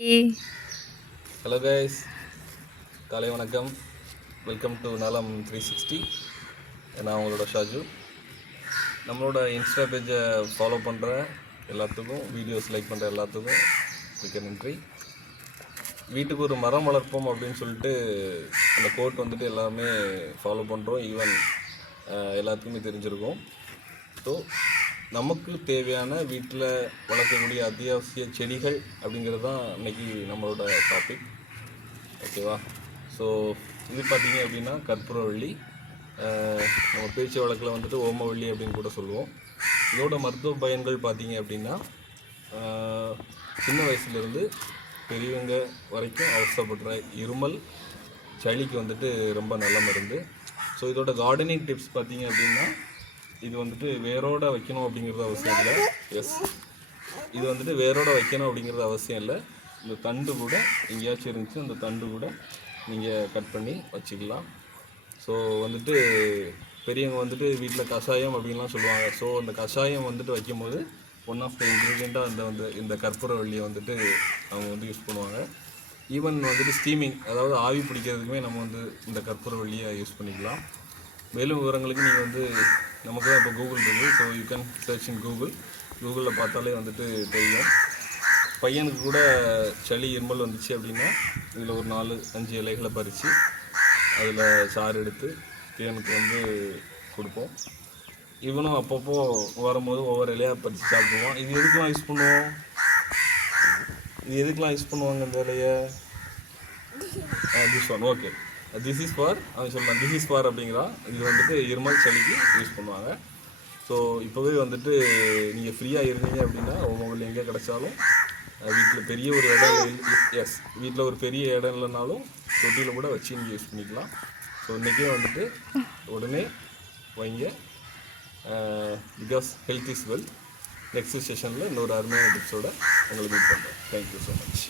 ஏ hello guys, காலை வணக்கம். Welcome to நலம் 360. நான் உங்களோட ஷாஜு. நம்மளோட இன்ஸ்டா பேஜை ஃபாலோ பண்ணுற எல்லாத்துக்கும், வீடியோஸ் லைக் பண்ணுற எல்லாத்துக்கும் மிக்க நன்றி. வீட்டுக்கு ஒரு மரம் வளர்ப்போம் அப்படின்னு சொல்லிட்டு அந்த கோட் வந்துட்டு எல்லாமே ஃபாலோ பண்ணுறோம். ஈவன் எல்லாத்துக்குமே தெரிஞ்சிருக்கும். ஸோ நமக்கு தேவையான வீட்டில் வளர்க்கக்கூடிய அத்தியாவசிய செடிகள் அப்படிங்கிறது தான் இன்றைக்கி நம்மளோட டாபிக். ஓகேவா? ஸோ இது பார்த்திங்க அப்படின்னா கற்பூரவள்ளி, நம்ம பேச்சு வழக்கில் வந்துட்டு ஓமவள்ளி அப்படின்னு கூட சொல்லுவோம். இதோட மருத்துவ பயன்கள் பார்த்திங்க அப்படின்னா சின்ன வயசுலேருந்து பெரியவங்க வரைக்கும் அவசரப்படுற இருமல், சளிக்கு வந்துட்டு ரொம்ப நல்ல மருந்து. ஸோ இதோட கார்டனிங் டிப்ஸ் பார்த்திங்க அப்படின்னா, இது வந்துட்டு வேரோட வைக்கணும் அப்படிங்கிறது அவசியம் இல்லை. இது வந்துட்டு வேரோட வைக்கணும் அப்படிங்கிறது அவசியம் இல்லை. இந்த தண்டு கூட எங்கேயாச்சும் இருந்துச்சு, அந்த தண்டு கூட நீங்கள் கட் பண்ணி வச்சுக்கலாம். ஸோ வந்துட்டு பெரியவங்க வந்துட்டு வீட்டில் கஷாயம் அப்படின்லாம் சொல்லுவாங்க. ஸோ அந்த கஷாயம் வந்துட்டு வைக்கும்போது ஒன் ஆஃப் த இன்க்ரீடியண்ட்டாக இந்த கற்பூரவள்ளியை வந்துட்டு அவங்க வந்து யூஸ் பண்ணுவாங்க. ஈவன் வந்துட்டு ஸ்டீமிங், அதாவது ஆவி பிடிக்கிறதுக்குமே நம்ம வந்து இந்த கற்பூரவள்ளியை யூஸ் பண்ணிக்கலாம். மேலும் விவரங்களுக்கு நீங்கள் வந்து நமக்கு தான் இப்போ கூகுள் இருக்குது. ஸோ யூ கேன் சர்ச் இன் கூகுளில் பார்த்தாலே வந்துட்டு தெரியும். பையனுக்கு கூட சளி இருமல் வந்துச்சு அப்படின்னா இதில் ஒரு 4-5 இலைகளை பறித்து அதில் சாறு எடுத்து பையனுக்கு வந்து கொடுப்போம். இவனும் அப்பப்போ வரும்போது ஒவ்வொரு இலையாக பறித்து சாப்பிடுவான். இது எதுக்கெலாம் யூஸ் பண்ணுவோம்? யூஸ் பண்ணுவாங்க இந்த இலையை? This one, okay, this is for, அவன் சொல்லலாம் திஸ் இஸ் ஃபார் அப்படிங்கிறான். இது வந்துட்டு இருமல் சளிக்கு யூஸ் பண்ணுவாங்க. ஸோ இப்போவே வந்துட்டு நீங்கள் ஃப்ரீயாக இருந்தீங்க அப்படின்னா உங்கள் எங்கே கிடச்சாலும் வீட்டில் பெரிய ஒரு இடம், வீட்டில் ஒரு பெரிய இடம் இல்லைனாலும் தொட்டியில் கூட வச்சு நீங்கள் யூஸ் பண்ணிக்கலாம். ஸோ இன்றைக்கே வந்துட்டு உடனே வைங்க, because health is wealth. Next செஷனில் இன்னொரு அருமையான டிப்ஸோடு உங்களுக்கு மீட் பண்ணுறேன். Thank you so much.